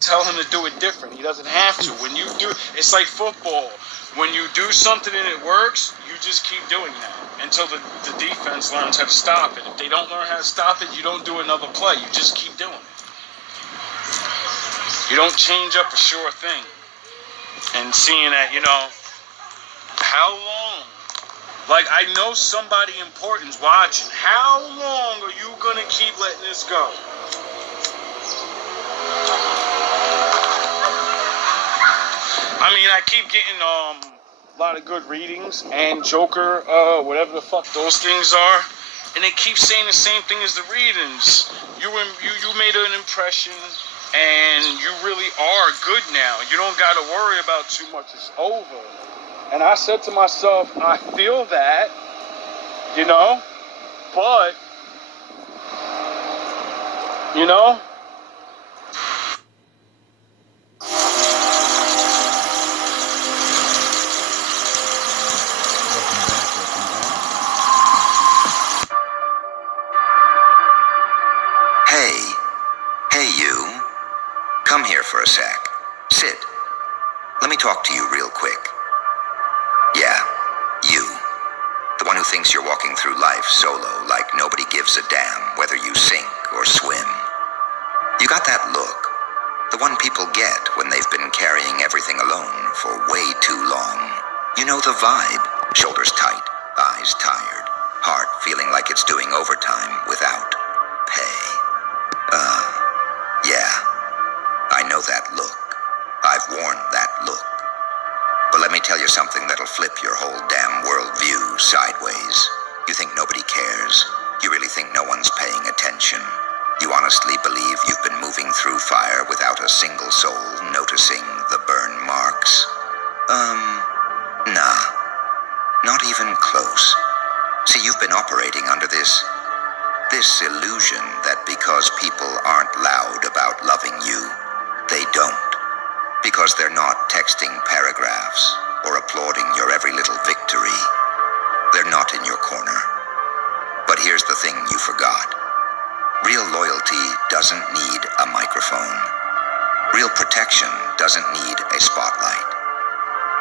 tell him to do it different. He doesn't have to. When you do, it's like football. When you do something and it works, you just keep doing that until the defense learns how to stop it. If they don't learn how to stop it, you don't do another play. You just keep doing it. You don't change up a sure thing. And seeing that, how long? Like, I know somebody important's watching. How long are you going to keep letting this go? I mean, I keep getting a lot of good readings and Joker, whatever the fuck those things are, and they keep saying the same thing as the readings. You made an impression, and you really are good now. You don't got to worry about too much. It's over. And I said to myself, I feel that, but, Hey, you. Come here for a sec. Sit. Let me talk to you real quick. Yeah, you. The one who thinks you're walking through life solo like nobody gives a damn whether you sink or swim. You got that look. The one people get when they've been carrying everything alone for way too long. You know the vibe. Shoulders tight, eyes tired, heart feeling like it's doing overtime without pay. Yeah. I know that look. I've worn that look. But let me tell you something that'll flip your whole damn worldview sideways. You think nobody cares? You really think no one's paying attention? You honestly believe you've been moving through fire without a single soul noticing the burn marks? Nah. Not even close. See, you've been operating under this illusion that because people aren't loud about loving you, they don't. Because they're not texting paragraphs or applauding your every little victory. They're not in your corner. But here's the thing you forgot. Real loyalty doesn't need a microphone. Real protection doesn't need a spotlight.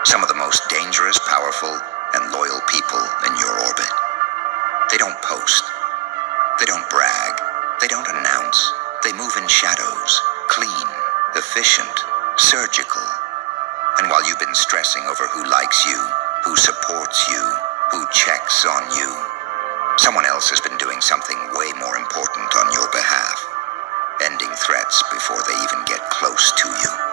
Some of the most dangerous, powerful, and loyal people in your orbit. They don't post. They don't brag. They don't announce. They move in shadows, clean, efficient, surgical. And while you've been stressing over who likes you, who supports you, who checks on you, someone else has been doing something way more important on your behalf, ending threats before they even get close to you.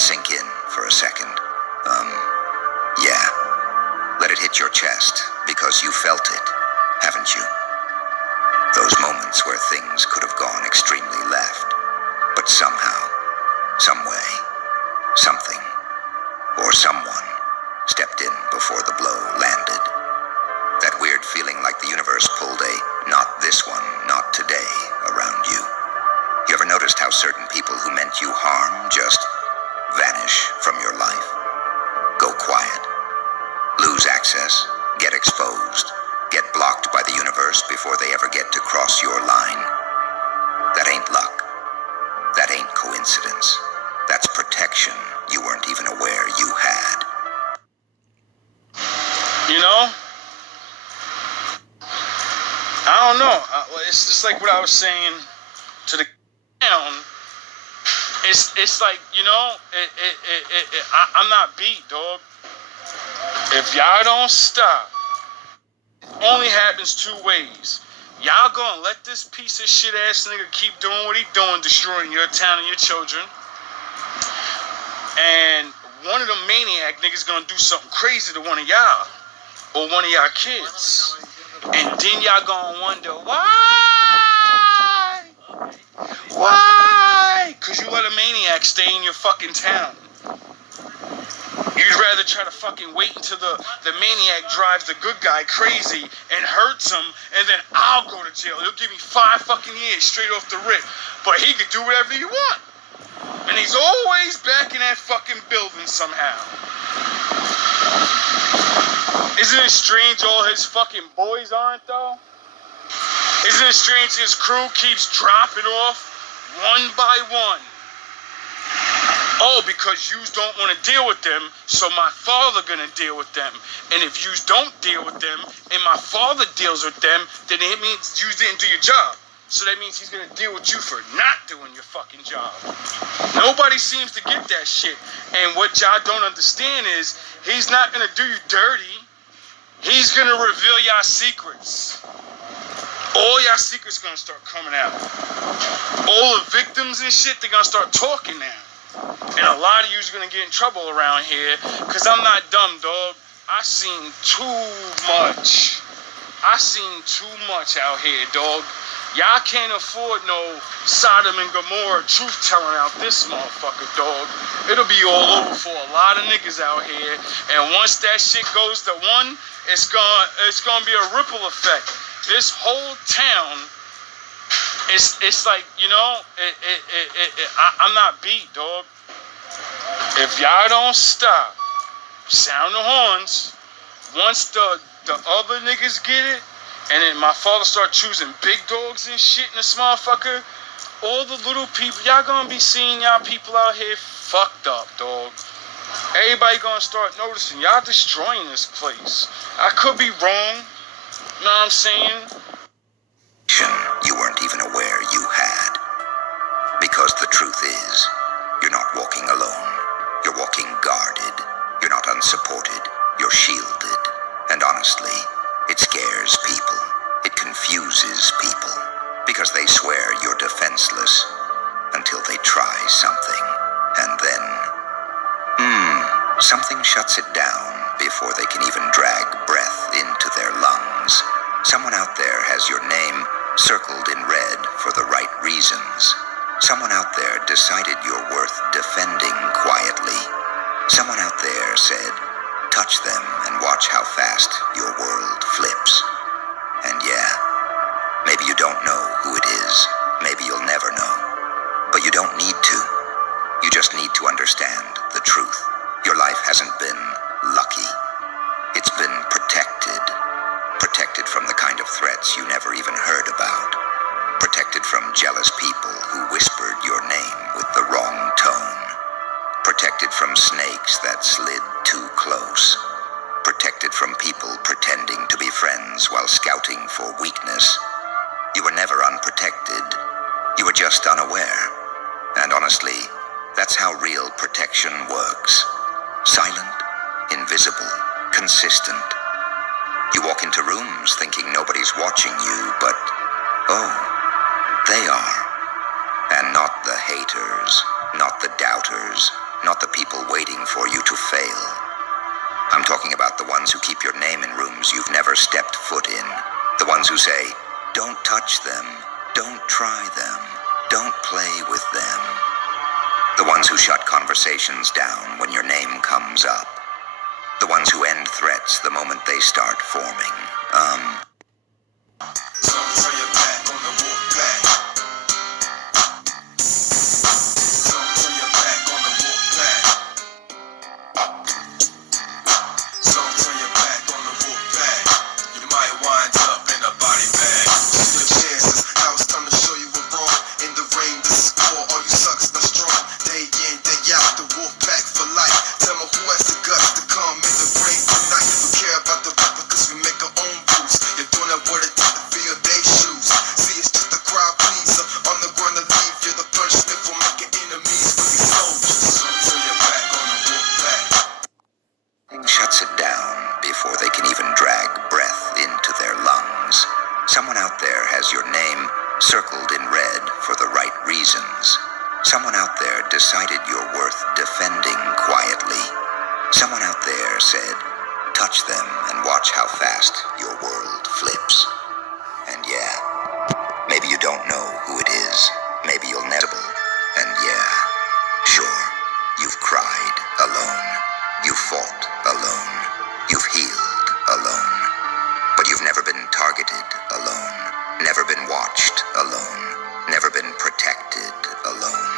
Sink in for a second. Yeah. Let it hit your chest, because you felt it, haven't you? Those moments where things could have gone extremely left, but somehow, some way, something, or someone stepped in before the blow landed. That weird feeling like the universe pulled a not this one, not today around you. You ever noticed how certain people who meant you harm just vanish from your life, go quiet, lose access, get exposed, get blocked by the universe before they ever get to cross your line? That ain't luck. That ain't coincidence. That's protection you weren't even aware you had. I don't know. It's just like what I was saying to the town. it's like, you know, I'm not beat, dog. If y'all don't stop, it only happens two ways. Y'all gonna let this piece of shit ass nigga keep doing what he doing, destroying your town and your children. And one of them maniac niggas gonna do something crazy to one of y'all or one of y'all kids. And then y'all gonna wonder why? Why? Cause you let a maniac stay in your fucking town. You'd rather try to fucking wait until the maniac drives the good guy crazy and hurts him, and then I'll go to jail. He'll give me 5 fucking years straight off the rip. But he can do whatever he want. And he's always back in that fucking building somehow. Isn't it strange all his fucking boys aren't, though? Isn't it strange his crew keeps dropping off one by one? Oh, because yous don't want to deal with them, so my father gonna deal with them. And if yous don't deal with them, and my father deals with them, then it means yous didn't do your job. So that means he's gonna deal with you for not doing your fucking job. Nobody seems to get that shit. And what y'all don't understand is, he's not gonna do you dirty. He's gonna reveal y'all secrets. All y'all secrets gonna start coming out. All the victims and shit, they're gonna start talking now. And a lot of you's gonna get in trouble around here, cause I'm not dumb, dog. I seen too much. I seen too much out here, dog. Y'all can't afford no Sodom and Gomorrah truth telling out this motherfucker, dog. It'll be all over for a lot of niggas out here. And once that shit goes to one, it's gonna be a ripple effect. This whole town, it's like, you know, I'm not beat, dog. If y'all don't stop, sound the horns. Once the other niggas get it, and then my father start choosing big dogs and shit in this motherfucker, all the little people, y'all gonna be seeing y'all people out here fucked up, dog. Everybody gonna start noticing y'all destroying this place. I could be wrong, you know what I'm saying? You weren't even aware you had. Because the truth is, you're not walking alone. You're walking guarded. You're not unsupported. You're shielded. And honestly, it scares people. It confuses people. Because they swear you're defenseless until they try something. And then, something shuts it down before they can even drag breath into their lungs. Someone out there has your name circled in red for the right reasons. Someone out there decided you're worth defending quietly. Someone out there said, touch them and watch how fast your world flips. And yeah, maybe you don't know who it is. Maybe you'll never know. But you don't need to. You just need to understand the truth. Your life hasn't been lucky. It's been protected. Protected from the kind of threats you never even heard about. Protected from jealous people who whispered your name with the wrong tone. Protected from snakes that slid too close. Protected from people pretending to be friends while scouting for weakness. You were never unprotected. You were just unaware. And honestly, that's how real protection works. Silent, invisible, consistent. You walk into rooms thinking nobody's watching you, but, oh, they are. And not the haters, not the doubters, not the people waiting for you to fail. I'm talking about the ones who keep your name in rooms you've never stepped foot in. The ones who say, don't touch them, don't try them, don't play with them. The ones who shut conversations down when your name comes up. The ones who end threats the moment they start forming. So turn your back on the wolf pack. So turn your back on the wolf pack. So turn your back on the wolf pack. You might wind up in a body bag. See the chances. Now it's time to show you we're wrong. In the rain, this is for all you suckers that strong. Day in, day out, the wolf pack for life. Tell me who has the guts to come in the rain tonight. We care about the rapper cause we make our own boots. If Someone out there decided you're worth defending quietly. Someone out there said, touch them and watch how fast your world flips. And yeah, maybe you don't know who it is. Maybe you'll never. And yeah, sure, you've cried alone. You've fought alone. You've healed alone. But you've never been targeted alone. Never been watched alone. Never been protected alone.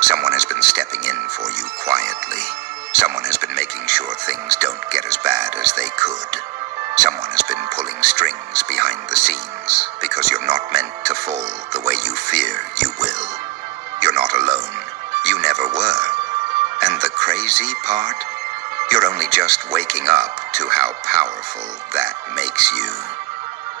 Someone has been stepping in for you quietly. Someone has been making sure things don't get as bad as they could. Someone has been pulling strings behind the scenes because you're not meant to fall the way you fear you will. You're not alone. You never were. And the crazy part? You're only just waking up to how powerful that makes you.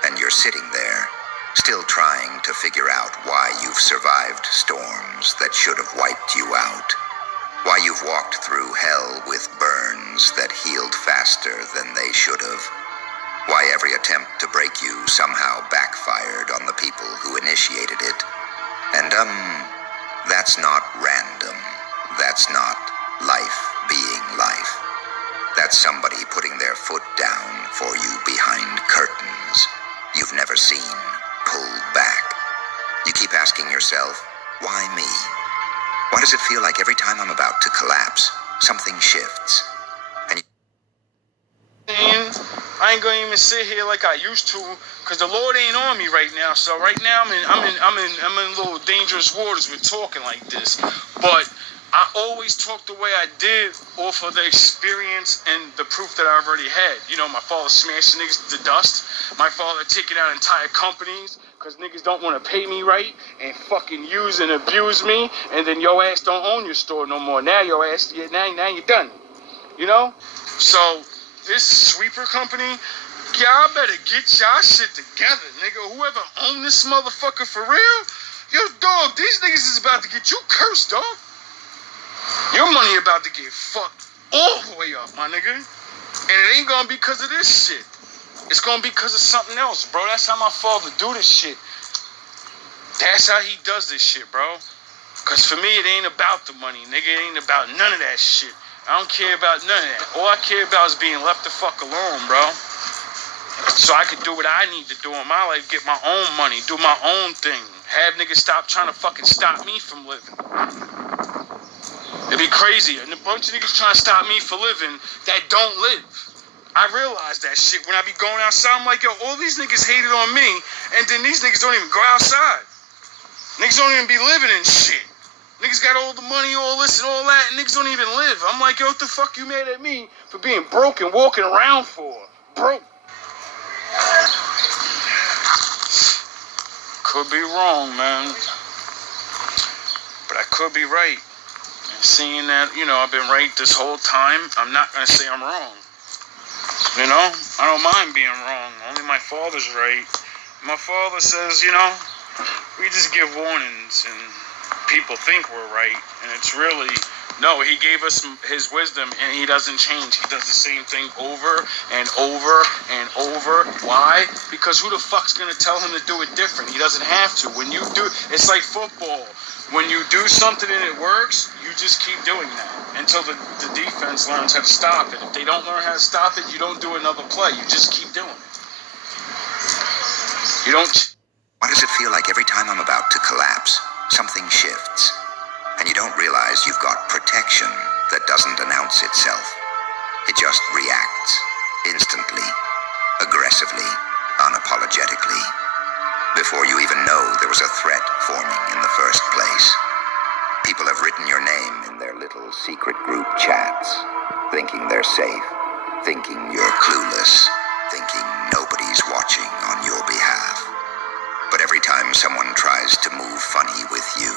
And you're sitting there, still trying to figure out why you've survived storms that should have wiped you out. Why you've walked through hell with burns that healed faster than they should have. Why every attempt to break you somehow backfired on the people who initiated it. And, that's not random. That's not life being life. That's somebody putting their foot down for you behind curtains you've never seen pulled back. You keep asking yourself, why me? Why does it feel like every time I'm about to collapse, something shifts? And I ain't gonna even sit here like I used to, cause the Lord ain't on me right now. So right now I'm in little dangerous waters with talking like this. But I always talk the way I did off of the experience and the proof that I already had. You know, my father smashing niggas to dust. My father taking out entire companies because niggas don't want to pay me right and fucking use and abuse me. And then your ass don't own your store no more. Now your ass, now you're done. You know? So this sweeper company, y'all better get y'all shit together, nigga. Whoever own this motherfucker for real, yo, dog, these niggas is about to get you cursed, dog. Your money about to get fucked all the way up, my nigga. And it ain't gonna be because of this shit. It's gonna be because of something else, bro. That's how my father do this shit. That's how he does this shit, bro. Because for me, it ain't about the money, nigga. It ain't about none of that shit. I don't care about none of that. All I care about is being left the fuck alone, bro. So I can do what I need to do in my life, get my own money, do my own thing. Have niggas stop trying to fucking stop me from living. It'd be crazy. And a bunch of niggas trying to stop me for living that don't live. I realize that shit. When I be going outside, I'm like, yo, all these niggas hated on me, and then these niggas don't even go outside. Niggas don't even be living in shit. Niggas got all the money, all this and all that, and niggas don't even live. I'm like, yo, what the fuck you mad at me for being broke and walking around for? Broke. Could be wrong, man. But I could be right. And seeing that, you know, I've been right this whole time, I'm not going to say I'm wrong. You know? I don't mind being wrong. Only my father's right. My father says, you know, we just give warnings and people think we're right. And it's really, no, he gave us his wisdom and he doesn't change. He does the same thing over and over and over. Why? Because who the fuck's going to tell him to do it different? He doesn't have to. When you do, it's like football. When you do something and it works, you just keep doing that until the defense learns how to stop it. If they don't learn how to stop it, you don't do another play. You just keep doing it. You don't... Why does it feel like every time I'm about to collapse, something shifts? And you don't realize you've got protection that doesn't announce itself. It just reacts, instantly, aggressively, unapologetically. Before you even know there was a threat forming in the first place. People have written your name in their little secret group chats, thinking they're safe, thinking you're clueless, thinking nobody's watching on your behalf. But every time someone tries to move funny with you,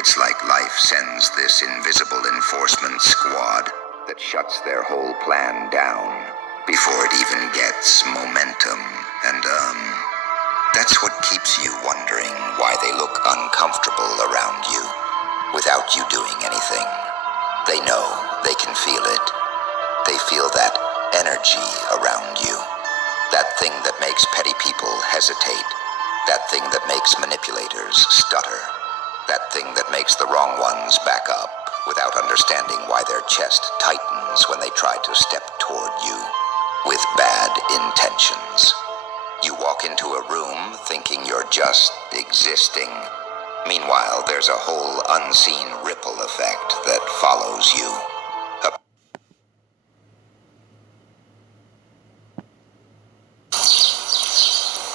it's like life sends this invisible enforcement squad that shuts their whole plan down before it even gets momentum. And, that's what keeps you wondering why they look uncomfortable around you without you doing anything. They know, they can feel it. They feel that energy around you. That thing that makes petty people hesitate. That thing that makes manipulators stutter. That thing that makes the wrong ones back up without understanding why their chest tightens when they try to step toward you with bad intentions. You walk into a room thinking you're just existing. Meanwhile, there's a whole unseen ripple effect that follows you.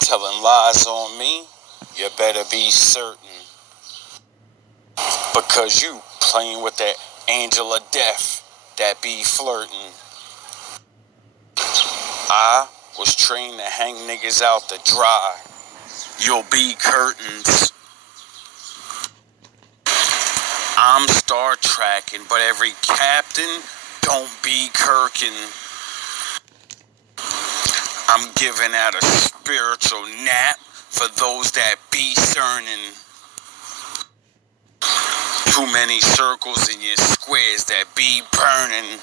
Telling lies on me, you better be certain. Because you playing with that angel of death that be flirting. I was trained to hang niggas out to dry. You'll be curtains. I'm Star Trekking, but every captain don't be Kirkin. I'm giving out a spiritual nap for those that be cerning. Too many circles in your squares that be burning.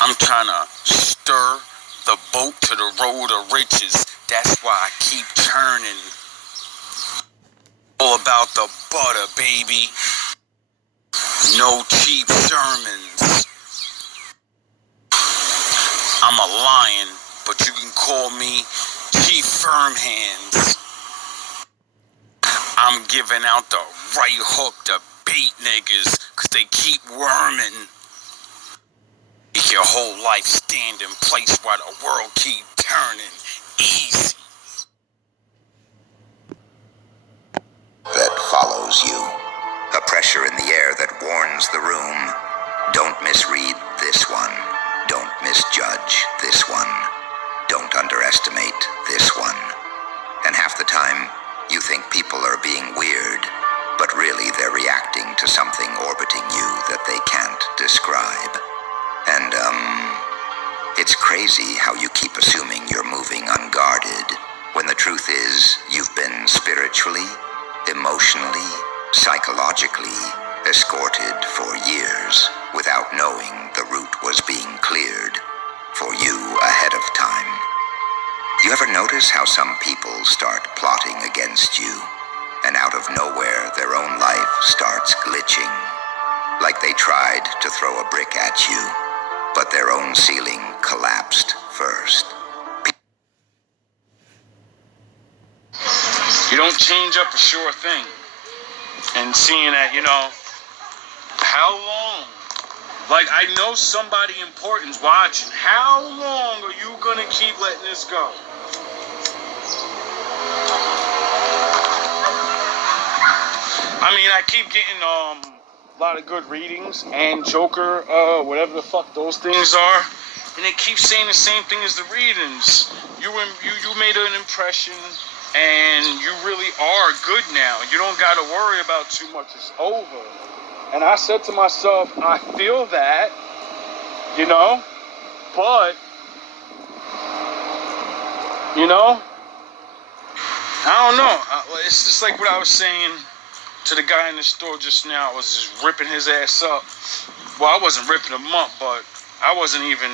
I'm trying to stir the boat to the road of riches. That's why I keep turning. All about the butter, baby. No cheap sermons. I'm a lion, but you can call me Chief Firm Hands. I'm giving out the right hook to bait niggas, cause they keep worming. Make your whole life stand in place while the world keep turning. Easy. That follows you. A pressure in the air that warns the room. Don't misread this one. Don't misjudge this one. Don't underestimate this one. And half the time, you think people are being weird, but really they're reacting to something orbiting you that they can't describe. And, it's crazy how you keep assuming you're moving unguarded, when the truth is you've been spiritually, emotionally, psychologically escorted for years without knowing the route was being cleared for you ahead of time. You ever notice how some people start plotting against you, and out of nowhere their own life starts glitching, like they tried to throw a brick at you, but their own ceiling collapsed first? You don't change up a sure thing. And seeing that, how long? Like, I know somebody important's watching. How long are you gonna keep letting this go? I mean, I keep getting a lot of good readings and Joker, whatever the fuck those things are, and they keep saying the same thing as the readings. You made an impression, and you really are good now. You don't got to worry about too much. It's over. And I said to myself, I feel that, but I don't know. It's just like what I was saying to the guy in the store just now. I was just ripping his ass up. Well, I wasn't ripping him up, but I wasn't even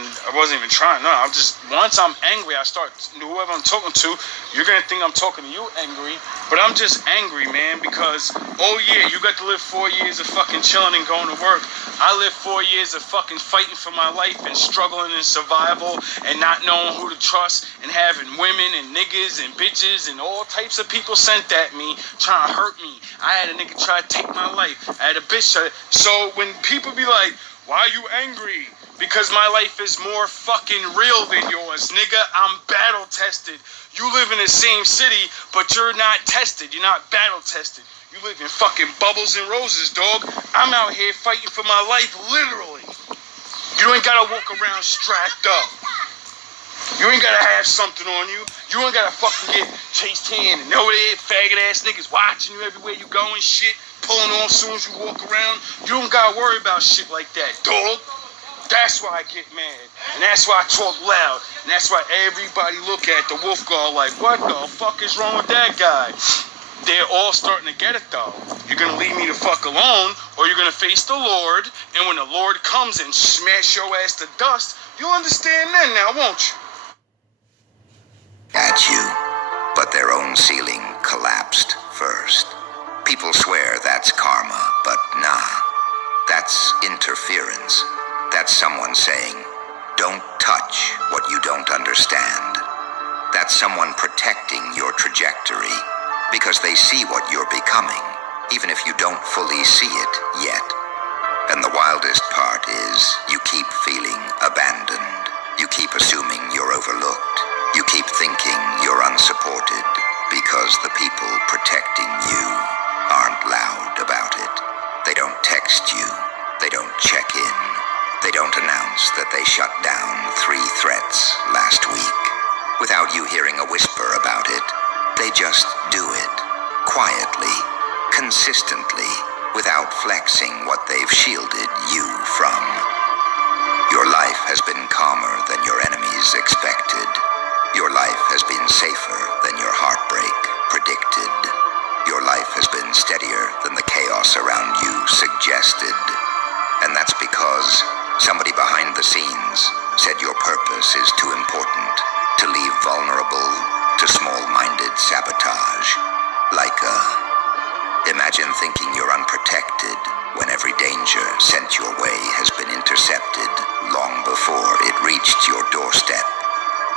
trying. No, I'm just, once I'm angry, I start, whoever I'm talking to, you're going to think I'm talking to you angry, but I'm just angry, man, because, oh yeah, you got to live 4 years of fucking chilling and going to work. I lived 4 years of fucking fighting for my life and struggling in survival and not knowing who to trust and having women and niggas and bitches and all types of people sent at me trying to hurt me. I had a nigga try to take my life. I had a bitch try to, so when people be like, why are you angry? Because my life is more fucking real than yours, nigga. I'm battle tested. You live in the same city, but you're not tested. You're not battle tested. You live in fucking bubbles and roses, dog. I'm out here fighting for my life, literally. You ain't gotta walk around strapped up. You ain't gotta have something on you. You ain't gotta fucking get chased in and over there, faggot ass niggas watching you everywhere you go and shit, pulling on as soon as you walk around. You don't gotta worry about shit like that, dog. That's why I get mad, and that's why I talk loud, and that's why everybody look at the wolf guard like, what the fuck is wrong with that guy? They're all starting to get it, though. You're going to leave me the fuck alone, or you're going to face the Lord, and when the Lord comes and smash your ass to dust, you'll understand then now, won't you? At you, but their own ceiling collapsed first. People swear that's karma, but nah. That's interference. That's someone saying, don't touch what you don't understand. That's someone protecting your trajectory because they see what you're becoming, even if you don't fully see it yet. And the wildest part is you keep feeling abandoned. You keep assuming you're overlooked. You keep thinking you're unsupported because the people protecting you aren't loud about it. They don't text you. They don't check in. They don't announce that they shut down 3 threats last week. Without you hearing a whisper about it, they just do it. Quietly, consistently, without flexing what they've shielded you from. Your life has been calmer than your enemies expected. Your life has been safer than your heartbreak predicted. Your life has been steadier than the chaos around you suggested. And that's because somebody behind the scenes said your purpose is too important to leave vulnerable to small-minded sabotage. Imagine thinking you're unprotected when every danger sent your way has been intercepted long before it reached your doorstep.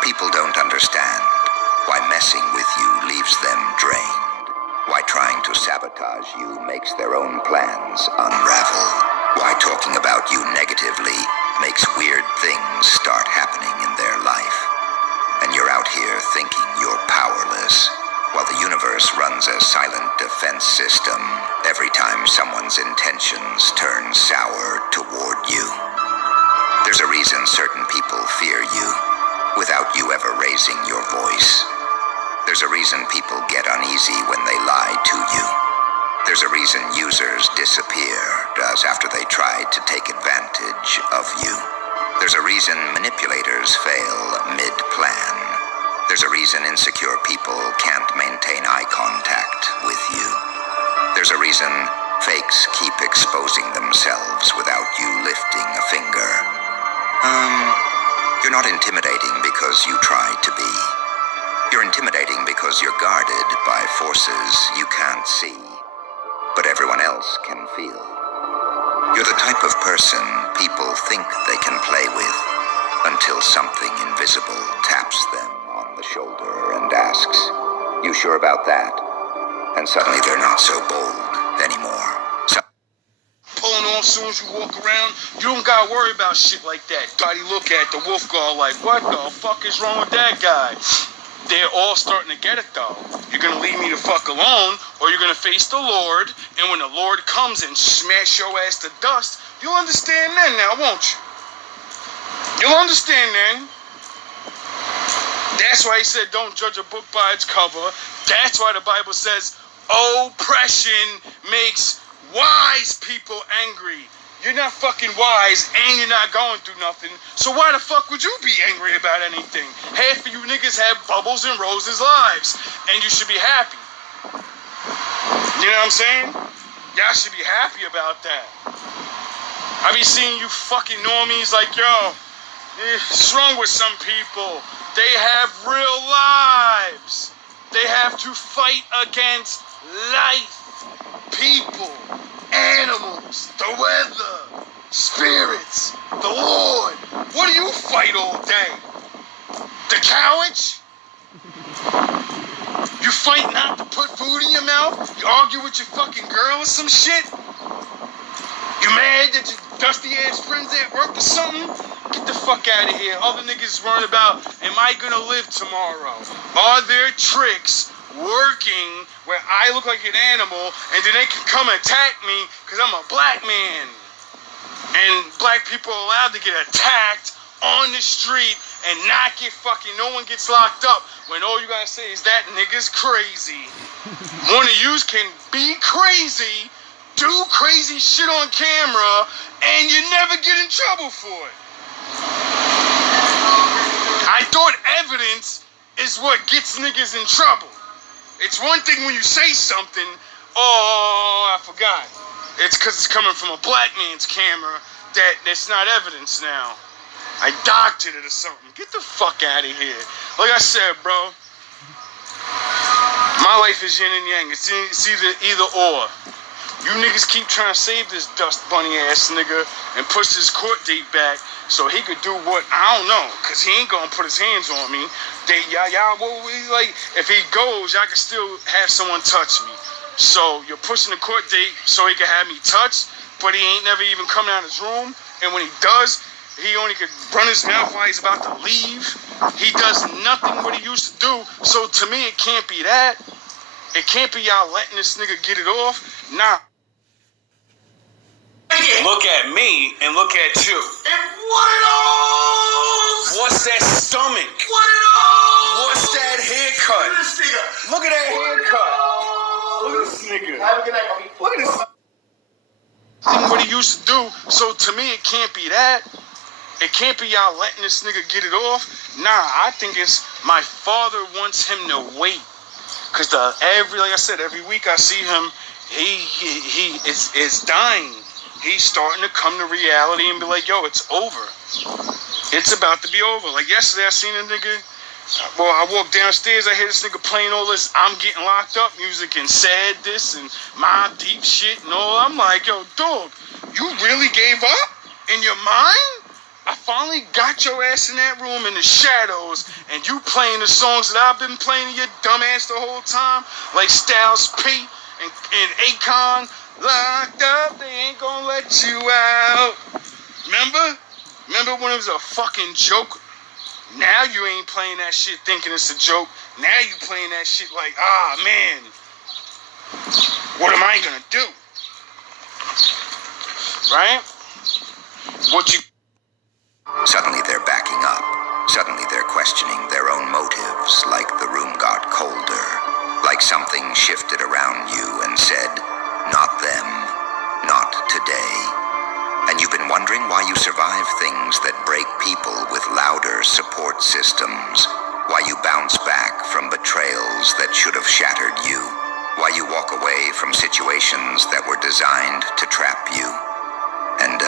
People don't understand why messing with you leaves them drained, why trying to sabotage you makes their own plans unravel, why talking about you negatively makes weird things start happening in their life. And you're out here thinking you're powerless, while the universe runs a silent defense system every time someone's intentions turn sour toward you. There's a reason certain people fear you without you ever raising your voice. There's a reason people get uneasy when they lie to you. There's a reason users disappear after they try to take advantage of you. There's a reason manipulators fail mid-plan. There's a reason insecure people can't maintain eye contact with you. There's a reason fakes keep exposing themselves without you lifting a finger. You're not intimidating because you try to be. You're intimidating because you're guarded by forces you can't see, but everyone else can feel. You're the type of person people think they can play with until something invisible taps them on the shoulder and asks, "You sure about that?" And suddenly they're not so bold anymore. Pulling off as soon as you walk around, you don't gotta worry about shit like that. Body look at the wolf guard like, what the fuck is wrong with that guy? They're all starting to get it though. You're gonna leave me the fuck alone, or you're gonna face the Lord, and when the Lord comes and smash your ass to dust, you'll understand then now, won't you? You'll understand then. That's why he said don't judge a book by its cover. That's why the Bible says oppression makes wise people angry. You're not fucking wise and you're not going through nothing. So why the fuck would you be angry about anything? Half of you niggas have Bubbles and Rose's lives, and you should be happy. You know what I'm saying? Y'all should be happy about that. I be seeing you fucking normies like, yo, what's wrong with some people? They have real lives. They have to fight against life, people, animals, the weather, spirits, the Lord. What do you fight all day? The couch? You fight not to put food in your mouth? You argue with your fucking girl or some shit? You mad that your dusty ass friends at work or something? Get the fuck out of here. Other niggas worrying about, am I gonna live tomorrow? Are there tricks working where I look like an animal and then they can come attack me because I'm a black man? And black people are allowed to get attacked on the street and not get fucking, no one gets locked up when all you gotta say is that nigga's crazy. One of yous can be crazy, do crazy shit on camera, and you never get in trouble for it. I thought evidence is what gets niggas in trouble. It's one thing when you say something, oh, I forgot. It's because it's coming from a black man's camera that's not evidence now. I doctored it or something. Get the fuck out of here. Like I said, bro, My life is yin and yang. It's either or. You niggas keep trying to save this dust bunny ass nigga and push this court date back so he could do what, I don't know, because he ain't gonna put his hands on me. Like, if he goes, y'all can still have someone touch me. So you're pushing the court date so he can have me touched, but he ain't never even come out of his room. And when he does, he only could run his mouth while he's about to leave. He does nothing what he used to do. So to me, it can't be that. It can't be y'all letting this nigga get it off. Nah. Look at me and look at you. And what it all? What's that stomach? What it all? What's that haircut? Look at this nigga. Look at that haircut. Look at this nigga. Have a good night, homie. Look at this. What he used to do. So to me, it can't be that. It can't be y'all letting this nigga get it off. Nah, I think it's my father wants him to wait. Cause like I said, every week I see him, he is dying. He's starting to come to reality and be like, yo, it's over. It's about to be over. Like yesterday, I seen a nigga. Well, I walked downstairs, I hear this nigga playing all this I'm getting locked up music and sad this and Mobb Deep shit and all. I'm like, yo, dog, you really gave up in your mind? I finally got your ass in that room in the shadows and you playing the songs that I've been playing to your dumb ass the whole time, like Styles P and Akon. Locked up, they ain't gonna let you out. Remember when it was a fucking joke? Now you ain't playing that shit thinking it's a joke. Now you playing that shit like, man, what am I gonna do? Right? What you... Suddenly they're backing up. Suddenly they're questioning their own motives, like the room got colder, like something shifted around you and said, not them, not today. And you've been wondering why you survive things that break people with louder support systems, why you bounce back from betrayals that should have shattered you, why you walk away from situations that were designed to trap you. And,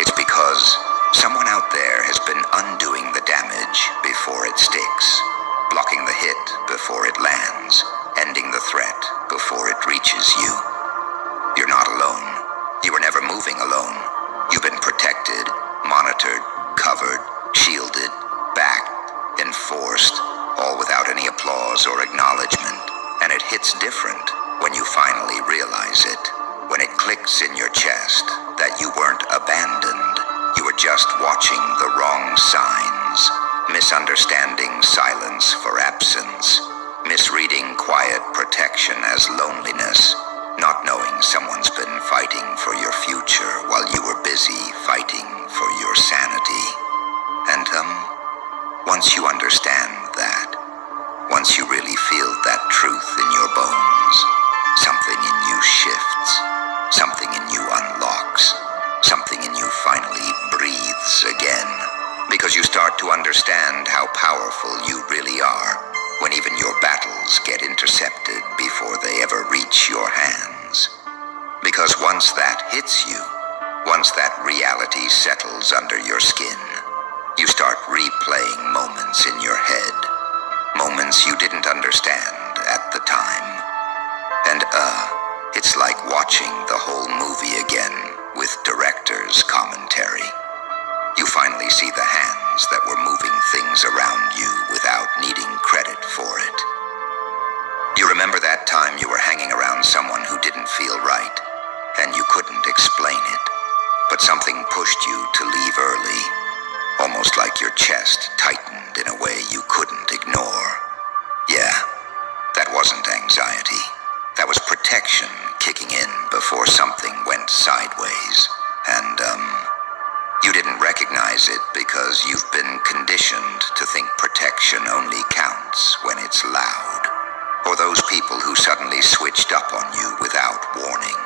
it's because someone out there has been undoing the damage before it sticks, blocking the hit before it lands, ending the threat before it reaches you. You're not alone. You were never moving alone. You've been protected, monitored, covered, shielded, backed, enforced, all without any applause or acknowledgement. And it hits different when you finally realize it, when it clicks in your chest that you weren't abandoned. You were just watching the wrong signs, misunderstanding silence for absence, misreading quiet protection as loneliness, not knowing someone's been fighting for your future while you were busy fighting for your sanity. And, once you understand that, once you really feel that truth in your bones, something in you shifts, something in you unlocks, something in you finally breathes again, because you start to understand how powerful you really are, when even your battles get intercepted before they ever reach your hands. Because once that hits you, once that reality settles under your skin, you start replaying moments in your head, moments you didn't understand at the time. And it's like watching the whole movie again with director's commentary. You finally see the hands that were moving things around you without needing credit for it. You remember that time you were hanging around someone who didn't feel right, and you couldn't explain it, but something pushed you to leave early, almost like your chest tightened in a way you couldn't ignore. Yeah, that wasn't anxiety. That was protection kicking in before something went sideways. And, you didn't recognize it because you've been conditioned to think protection only counts when it's loud. Or those people who suddenly switched up on you without warning,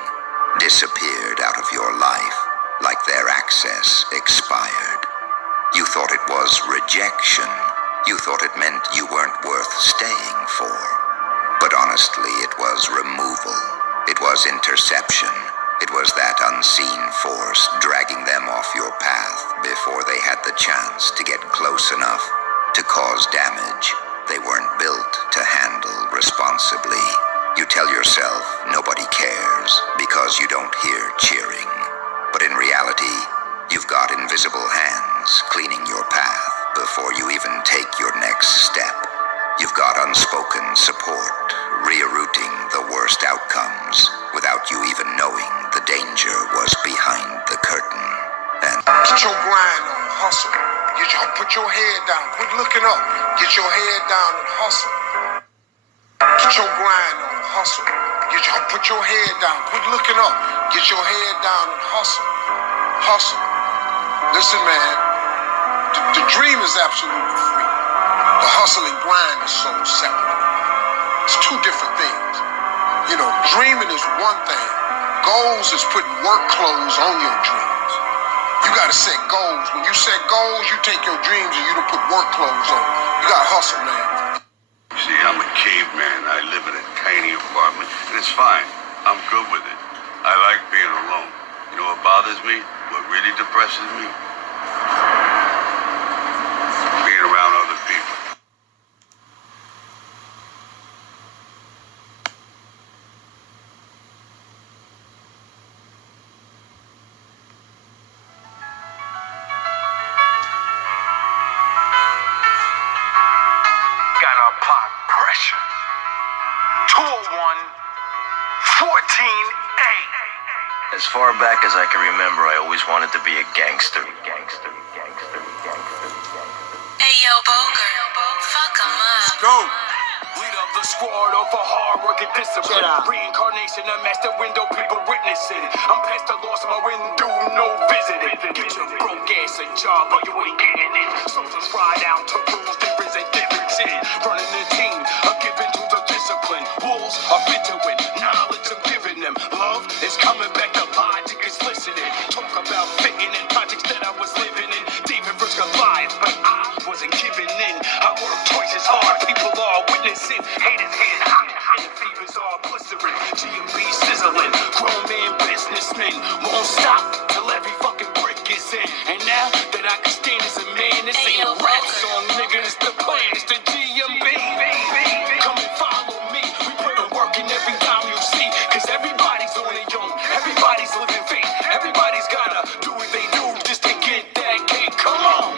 disappeared out of your life like their access expired. You thought it was rejection. You thought it meant you weren't worth staying for. But honestly, it was removal. It was interception. It was that unseen force dragging them off your path before they had the chance to get close enough to cause damage they weren't built to handle responsibly. You tell yourself nobody cares because you don't hear cheering. But in reality, you've got invisible hands cleaning your path before you even take your next step. You've got unspoken support, rerouting the worst outcomes without you even knowing the danger was behind the curtain. And get your grind on, hustle. Put your head down, quit looking up. Get your head down and hustle. Get your grind on, hustle. Put your head down, quit looking up. Get your head down and hustle. Hustle. Listen, man, the dream is absolutely free. The hustle and grind is so separate. It's two different things. You know, dreaming is one thing. Goals is putting work clothes on your dreams. You gotta set goals. When you set goals, you take your dreams and you don't put work clothes on. You gotta hustle, man. See, I'm a caveman. I live in a tiny apartment, and it's fine. I'm good with it. I like being alone. You know what bothers me? What really depresses me? Being around other people. Got to apply pressure. 201 14A. As far back as I can remember, I always wanted to be a gangster. Hey yo, Boger, fuck 'em up. Go. Lead of the squad over hard work and discipline. Reincarnation, a master window, people witnessing. I'm past the loss of my window, no visiting. Get your broke ass a job, but you ain't getting it. Soldiers ride out to rules, there is a difference in running the team. I'm giving to the discipline. Wolves are bittering, knowledge I'm giving them. Love is coming back to logic is listening. Talk about fitting in projects that I was living in. David vs. Goliath, but I wasn't giving in. I work twice as hard, people are witnessing. Haters getting hot, and the fevers are blistering. GMB sizzling, grown man businessmen won't stop till every fucking brick is in. And now that I can stand as a man, this ain't a rap song, nigga, it's the plan, it's the GMB. Come and follow me, we put in work in every time you see. Cause everybody's on their own, everybody's living faith. Everybody's gotta do what they do just to get that cake. Come on,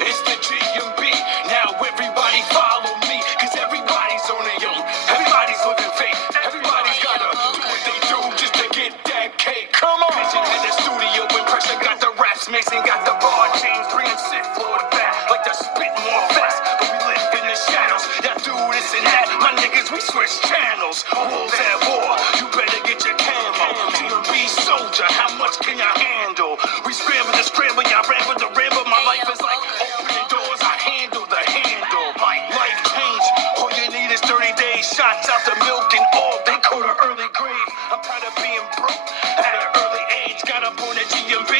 it's the GMB. Now everybody follow me, cause everybody's on their own, everybody's living faith. Everybody's gotta do what they do just to get that cake. Come on. Vision had the studio when pressure got the raps mixing, got the bar chains, bringing shit forward back like the spit more fast. But we live in the shadows. Y'all do this and that, my niggas we switch channels. Wolves at war, you better get your camo. GMB soldier, how much can y'all handle? We scramble to scramble, y'all ramble to ramble. My life is like opening doors, I handle the handle. Life change, all you need is 30 days. Shots out the milk and all, they call the early grave. I'm tired of being broke at an early age. Got up on the GMB,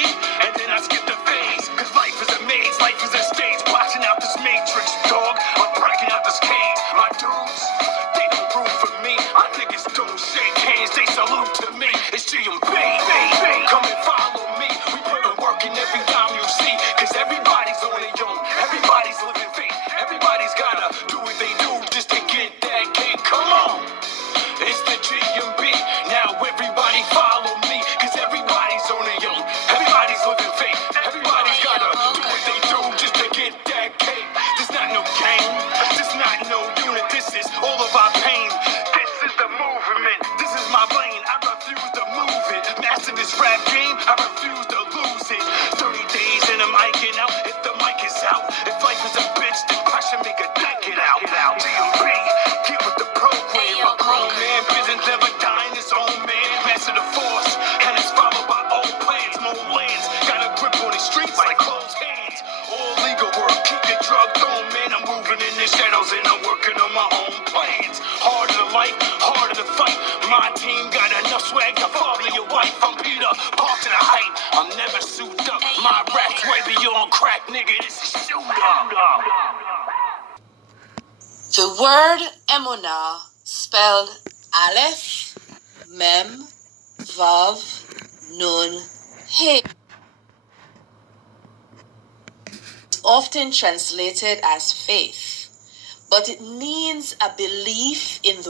and then I skipped the phase. Cause life is a maze, life is a stage. Watching out this matrix, dog, I'm breaking out this cage. My dudes, they don't root for me. My niggas don't shake hands, they salute to me. It's GMB, come and follow me. We put in work in every time you see. Cause everybody's on their own, everybody's living faith. Everybody's gotta do what they do just to get that cake. Come on, it's the GMB. Now everybody follow me, cause everybody's on their own, everybody's living faith. Everybody's gotta do what they do just to get that cake. This not no game, this not no unit, this is all of our pain. This is the movement, this is my lane, I refuse to move it. Master this rap game, I refuse to lose it. 30 days and I'm miking out, if the mic is out. If life is a bitch, then pressure make a dick it out. GMB, get with the program. A grown man, business never dying his own man. Master the force, and it's followed by old plans. More lands, got a grip on the streets like closed hands. All legal work, keep your drug throwing, man. I'm moving in the shadows and I'm working on my own plans. Harder to life, harder to fight. My team got enough swag to follow your wife. I'm Peter, park to the height. I'll never suit up. My rap's way beyond crack, nigga. This is shoot up. The word Emunah, spelled Aleph, Mem, Vav, Nun, He, often translated as faith, but it means a belief in the